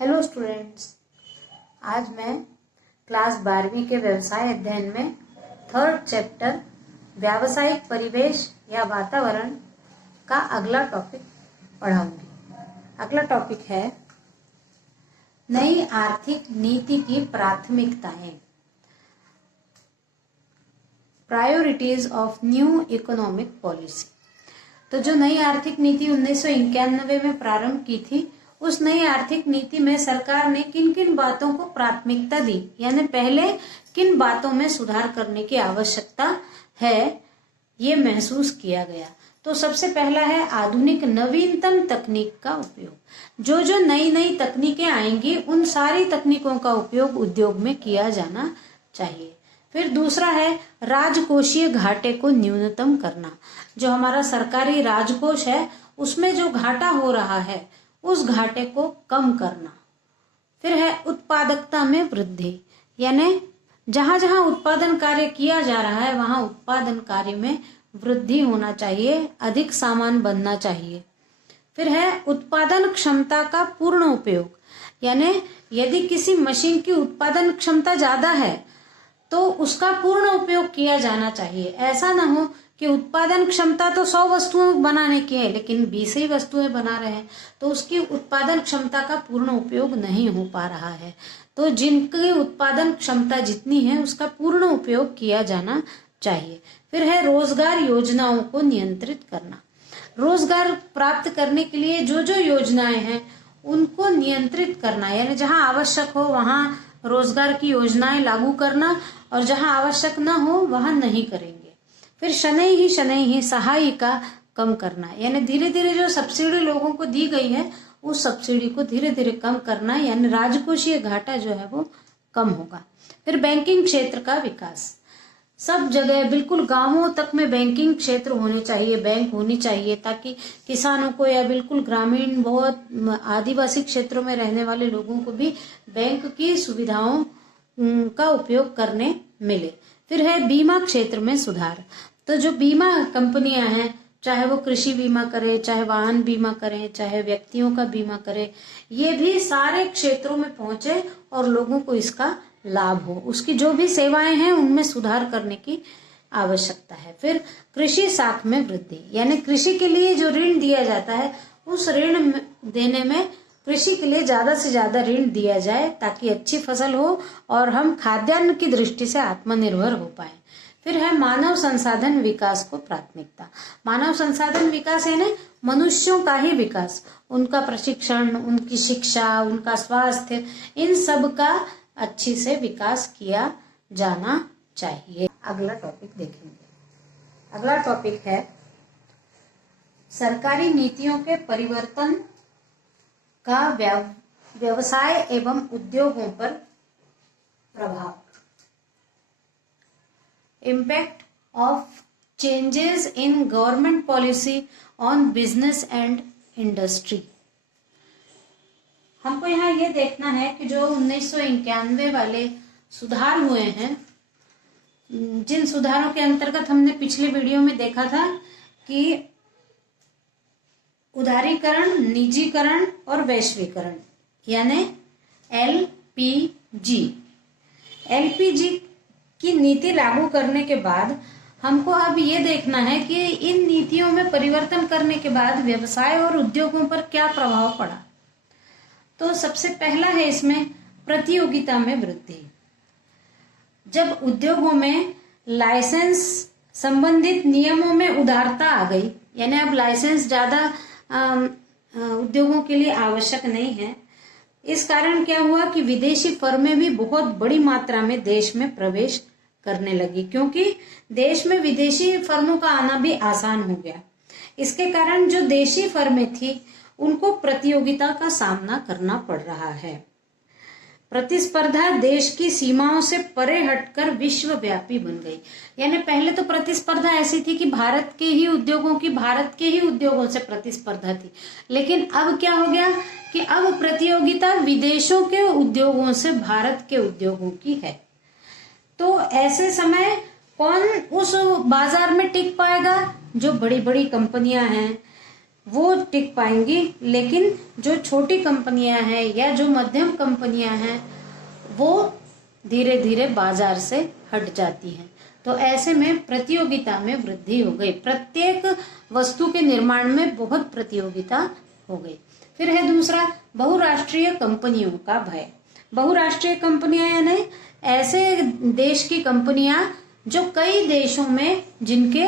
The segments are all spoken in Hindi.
हेलो स्टूडेंट्स, आज मैं क्लास 12वीं के व्यवसाय अध्ययन में थर्ड चैप्टर व्यावसायिक परिवेश या वातावरण का अगला टॉपिक पढ़ाऊंगी। अगला टॉपिक है नई आर्थिक नीति की प्राथमिकताएं, priorities of new economic policy. तो जो नई आर्थिक नीति 1991 में प्रारंभ की थी, उस नई आर्थिक नीति में सरकार ने किन किन बातों को प्राथमिकता दी, यानी पहले किन बातों में सुधार करने की आवश्यकता है, ये महसूस किया गया। तो सबसे पहला है आधुनिक नवीनतम तकनीक का उपयोग। जो जो नई नई तकनीकें आएंगी, उन सारी तकनीकों का उपयोग उद्योग में किया जाना चाहिए। फिर दूसरा है राजकोषीय घाटे को न्यूनतम करना। जो हमारा सरकारी राजकोष है, उसमें जो घाटा हो रहा है, उस घाटे को कम करना। फिर है उत्पादकता में वृद्धि, यानी जहां जहां उत्पादन कार्य किया जा रहा है, वहां उत्पादन कार्य में वृद्धि होना चाहिए, अधिक सामान बनना चाहिए। फिर है उत्पादन क्षमता का पूर्ण उपयोग, यानी यदि किसी मशीन की उत्पादन क्षमता ज्यादा है तो उसका पूर्ण उपयोग किया जाना चाहिए। ऐसा ना हो कि उत्पादन क्षमता तो 100 वस्तुएं बनाने की है, लेकिन 20 ही वस्तुएं बना रहे हैं, तो उसकी उत्पादन क्षमता का पूर्ण उपयोग नहीं हो पा रहा है। तो जिनकी उत्पादन क्षमता जितनी है, उसका पूर्ण उपयोग किया जाना चाहिए। फिर है रोजगार योजनाओं को नियंत्रित करना। रोजगार प्राप्त करने के लिए जो जो योजनाएं हैं, उनको नियंत्रित करना, यानी जहां आवश्यक हो वहां रोजगार की योजनाएं लागू करना, और जहां आवश्यक न हो वहां नहीं करेंगे। फिर शनैः ही सहायिका कम करना, यानी धीरे धीरे जो सब्सिडी लोगों को दी गई है, उस सब्सिडी को धीरे धीरे कम करना, यानी राजकोषीय घाटा जो है वो कम होगा। फिर बैंकिंग क्षेत्र का विकास। सब जगह बिल्कुल गांवों तक में बैंकिंग क्षेत्र होने चाहिए, बैंक होनी चाहिए, ताकि किसानों को या बिल्कुल ग्रामीण बहुत आदिवासी क्षेत्रों में रहने वाले लोगों को भी बैंक की सुविधाओं का उपयोग करने मिले। फिर है बीमा क्षेत्र में सुधार। तो जो बीमा कंपनियां हैं, चाहे वो कृषि बीमा करे, चाहे वाहन बीमा करें, चाहे व्यक्तियों का बीमा करे, ये भी सारे क्षेत्रों में पहुंचे और लोगों को इसका लाभ हो। उसकी जो भी सेवाएं हैं, उनमें सुधार करने की आवश्यकता है। फिर कृषि साख में वृद्धि, यानी कृषि के लिए जो ऋण दिया जाता है, उस ऋण देने में कृषि के लिए ज्यादा से ज्यादा ऋण दिया जाए, ताकि अच्छी फसल हो और हम खाद्यान्न की दृष्टि से आत्मनिर्भर हो पाए। फिर है मानव संसाधन विकास को प्राथमिकता। मानव संसाधन विकास यानी मनुष्यों का ही विकास, उनका प्रशिक्षण, उनकी शिक्षा, उनका स्वास्थ्य, इन सब का अच्छी से विकास किया जाना चाहिए। अगला टॉपिक देखेंगे। अगला टॉपिक है सरकारी नीतियों के परिवर्तन का व्यवसाय एवं उद्योगों पर प्रभाव। Impact of changes in government policy on business and industry. हमको यहाँ ये देखना है कि जो 1991 वाले सुधार हुए हैं, जिन सुधारों के अंतर्गत हमने पिछले वीडियो में देखा था कि उदारीकरण, निजीकरण और वैश्वीकरण, यानी एलपीजी की नीति लागू करने के बाद हमको अब ये देखना है कि इन नीतियों में परिवर्तन करने के बाद व्यवसाय और उद्योगों पर क्या प्रभाव पड़ा। तो सबसे पहला है इसमें प्रतियोगिता में वृद्धि। जब उद्योगों में लाइसेंस संबंधित नियमों में उदारता आ गई, यानी अब लाइसेंस ज्यादा उद्योगों के लिए आवश्यक नहीं है, इस कारण क्या हुआ कि विदेशी फर्में भी बहुत बड़ी मात्रा में देश में प्रवेश करने लगी, क्योंकि देश में विदेशी फर्मों का आना भी आसान हो गया। इसके कारण जो देशी फर्में थी, उनको प्रतियोगिता का सामना करना पड़ रहा है। प्रतिस्पर्धा देश की सीमाओं से परे हटकर विश्वव्यापी बन गई। यानी पहले तो प्रतिस्पर्धा ऐसी थी कि भारत के ही उद्योगों से प्रतिस्पर्धा थी, लेकिन अब क्या हो गया कि अब प्रतियोगिता विदेशों के उद्योगों से भारत के उद्योगों की है। तो ऐसे समय कौन उस बाजार में टिक पाएगा? जो बड़ी बड़ी कंपनियां हैं, वो टिक पाएंगी, लेकिन जो छोटी कंपनियां हैं या जो मध्यम कंपनियां हैं वो धीरे धीरे बाजार से हट जाती हैं। तो ऐसे में प्रतियोगिता में वृद्धि हो गई, प्रत्येक वस्तु के निर्माण में बहुत प्रतियोगिता हो गई। फिर है दूसरा, बहुराष्ट्रीय कंपनियों का भय। बहुराष्ट्रीय कंपनियां यानी ऐसे देश की कंपनियां जो कई देशों में, जिनके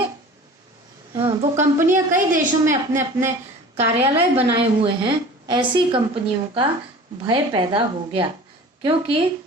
वो कंपनियां कई देशों में अपने अपने कार्यालय बनाए हुए हैं, ऐसी कंपनियों का भय पैदा हो गया। क्योंकि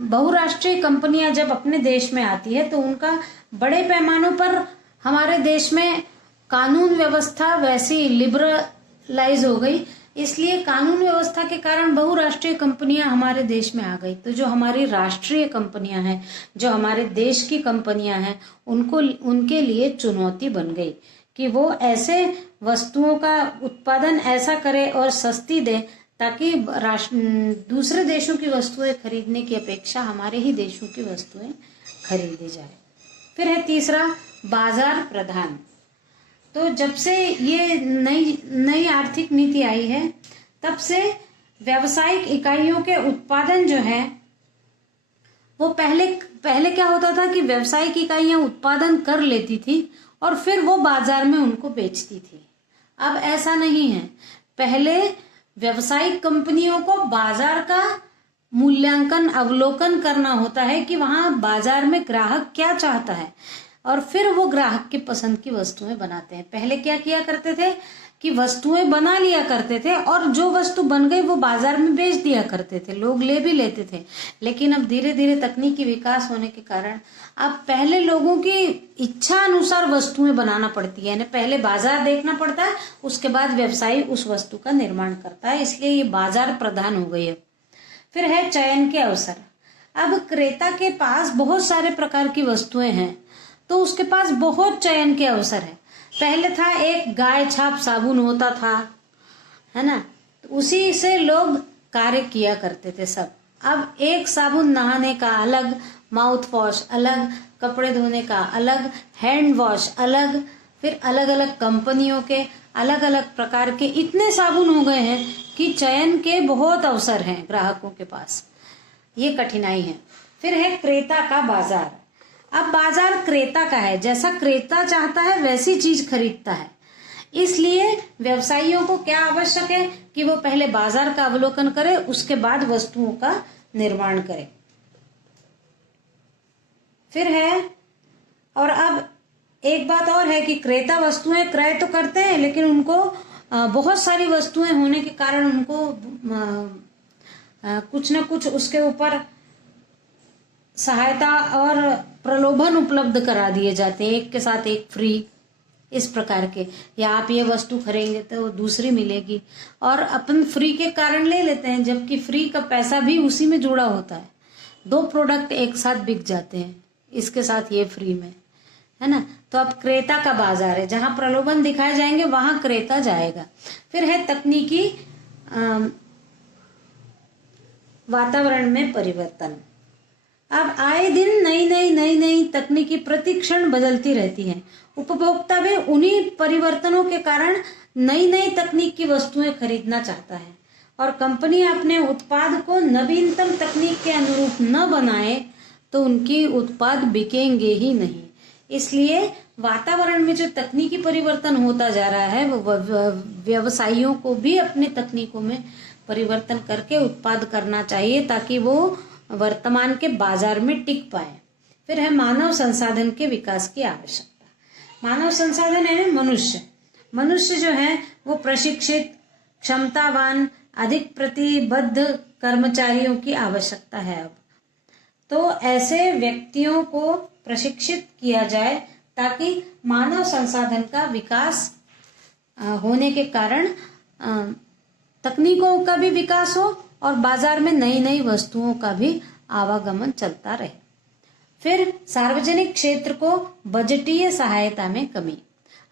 बहुराष्ट्रीय कंपनियां जब अपने देश में आती है तो उनका बड़े पैमानों पर हमारे देश में कानून व्यवस्था वैसी लिबरलाइज हो गई, इसलिए कानून व्यवस्था के कारण बहुराष्ट्रीय कंपनियां हमारे देश में आ गई। तो जो हमारी राष्ट्रीय कंपनियां हैं, जो हमारे देश की कंपनियां हैं, उनके लिए चुनौती बन गई कि वो ऐसे वस्तुओं का उत्पादन ऐसा करे और सस्ती दे ताकि दूसरे देशों की वस्तुएं खरीदने की अपेक्षा हमारे ही देशों की वस्तुएं खरीदी जाए। फिर है तीसरा, बाजार प्रधान। तो जब से ये नई आर्थिक नीति आई है तब से व्यावसायिक इकाइयों के उत्पादन जो है वो पहले क्या होता था कि व्यावसायिक इकाइयां उत्पादन कर लेती थी और फिर वो बाजार में उनको बेचती थी। अब ऐसा नहीं है। पहले व्यावसायिक कंपनियों को बाजार का मूल्यांकन अवलोकन करना होता है कि वहां बाजार में ग्राहक क्या चाहता है और फिर वो ग्राहक की पसंद की वस्तुएं बनाते हैं। पहले क्या किया करते थे कि वस्तुएं बना लिया करते थे और जो वस्तु बन गई वो बाजार में बेच दिया करते थे, लोग ले भी लेते थे। लेकिन अब धीरे धीरे तकनीकी विकास होने के कारण अब पहले लोगों की इच्छा अनुसार वस्तुएं बनाना पड़ती है, पहले बाजार देखना पड़ता है, उसके बाद व्यवसायी उस वस्तु का निर्माण करता है, इसलिए ये बाजार प्रधान हो गई है। फिर है चयन के अवसर। अब क्रेता के पास बहुत सारे प्रकार की वस्तुएं हैं तो उसके पास बहुत चयन के अवसर है। पहले था एक गाय छाप साबुन होता था, है ना, तो उसी से लोग कार्य किया करते थे सब। अब एक साबुन नहाने का अलग, माउथ वॉश अलग, कपड़े धोने का अलग, हैंड वॉश अलग, फिर अलग अलग कंपनियों के अलग अलग प्रकार के इतने साबुन हो गए हैं कि चयन के बहुत अवसर हैं ग्राहकों के पास। ये कठिनाई है। फिर है क्रेता का बाजार। अब बाजार क्रेता का है, जैसा क्रेता चाहता है वैसी चीज खरीदता है, इसलिए व्यवसायियों को क्या आवश्यक है कि वो पहले बाजार का अवलोकन करे, उसके बाद वस्तुओं का निर्माण करे। फिर है, और अब एक बात और है कि क्रेता वस्तुएं क्रय तो करते हैं लेकिन उनको बहुत सारी वस्तुएं होने के कारण उनको कुछ न कुछ उसके ऊपर सहायता और प्रलोभन उपलब्ध करा दिए जाते हैं, एक के साथ एक फ्री, इस प्रकार के, या आप ये वस्तु खरीदेंगे तो दूसरी मिलेगी, और अपन फ्री के कारण ले लेते हैं जबकि फ्री का पैसा भी उसी में जुड़ा होता है। 2 प्रोडक्ट एक साथ बिक जाते हैं, इसके साथ ये फ्री में, है ना। तो अब क्रेता का बाजार है, जहां प्रलोभन दिखाए जाएंगे वहां क्रेता जाएगा। फिर है तकनीकी वातावरण में परिवर्तन। अब आए दिन नई तकनीकी प्रतिक्षण बदलती रहती है। उपभोक्ता भी उन्हीं परिवर्तनों के कारण नई तकनीक की वस्तुएं खरीदना चाहता है और कंपनी अपने उत्पाद को नवीनतम तकनीक के अनुरूप न बनाए तो उनकी उत्पाद बिकेंगे ही नहीं। इसलिए वातावरण में जो तकनीकी परिवर्तन होता जा रहा है वो व्यवसायियों को भी अपने तकनीकों में परिवर्तन करके उत्पाद करना चाहिए ताकि वो वर्तमान के बाजार में टिक पाए। फिर है मानव संसाधन के विकास की आवश्यकता। मानव संसाधन है मनुष्य जो है वो प्रशिक्षित, क्षमतावान, अधिक प्रतिबद्ध कर्मचारियों की आवश्यकता है। अब तो ऐसे व्यक्तियों को प्रशिक्षित किया जाए ताकि मानव संसाधन का विकास होने के कारण तकनीकों का भी विकास हो और बाजार में नई वस्तुओं का भी आवागमन चलता रहे। फिर सार्वजनिक क्षेत्र को बजटीय सहायता में कमी।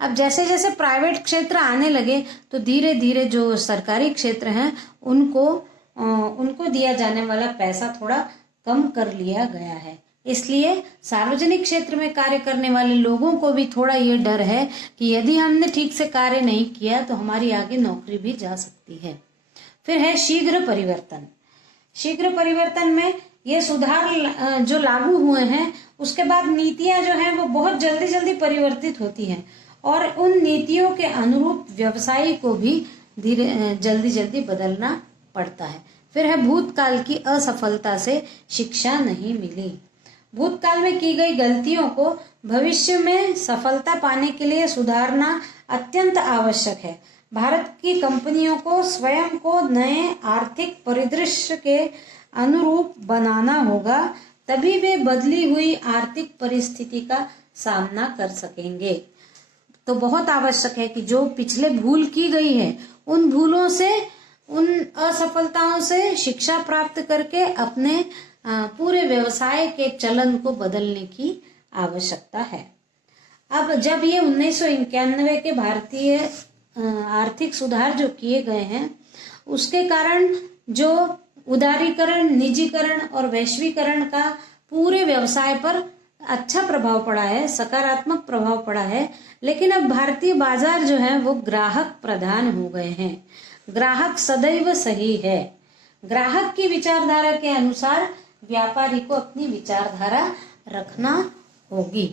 अब जैसे जैसे प्राइवेट क्षेत्र आने लगे तो धीरे धीरे जो सरकारी क्षेत्र हैं उनको दिया जाने वाला पैसा थोड़ा कम कर लिया गया है। इसलिए सार्वजनिक क्षेत्र में कार्य करने वाले लोगों को भी थोड़ा ये डर है कि यदि हमने ठीक से कार्य नहीं किया तो हमारी आगे नौकरी भी जा सकती है। फिर है शीघ्र परिवर्तन। शीघ्र परिवर्तन में ये सुधार जो लागू हुए हैं उसके बाद नीतियां जो हैं वो बहुत जल्दी जल्दी परिवर्तित होती हैं और उन नीतियों के अनुरूप व्यवसाय को भी जल्दी जल्दी बदलना पड़ता है। फिर है भूतकाल की असफलता से शिक्षा नहीं मिली। भूतकाल में की गई गलतियों को भविष्य में सफलता पाने के लिए सुधारना अत्यंत आवश्यक है। भारत की कंपनियों को स्वयं को नए आर्थिक परिदृश्य के अनुरूप बनाना होगा, तभी वे बदली हुई आर्थिक परिस्थिति का सामना कर सकेंगे। तो बहुत आवश्यक है कि जो पिछले भूल की गई है उन भूलों से, उन असफलताओं से शिक्षा प्राप्त करके अपने पूरे व्यवसाय के चलन को बदलने की आवश्यकता है। अब जब ये 1991 के भारतीय आर्थिक सुधार जो किए गए हैं उसके कारण जो उदारीकरण, निजीकरण और वैश्वीकरण का पूरे व्यवसाय पर अच्छा प्रभाव पड़ा है, सकारात्मक प्रभाव पड़ा है। लेकिन अब भारतीय बाजार जो है वो ग्राहक प्रधान हो गए हैं। ग्राहक सदैव सही है। ग्राहक की विचारधारा के अनुसार व्यापारी को अपनी विचारधारा रखना होगी।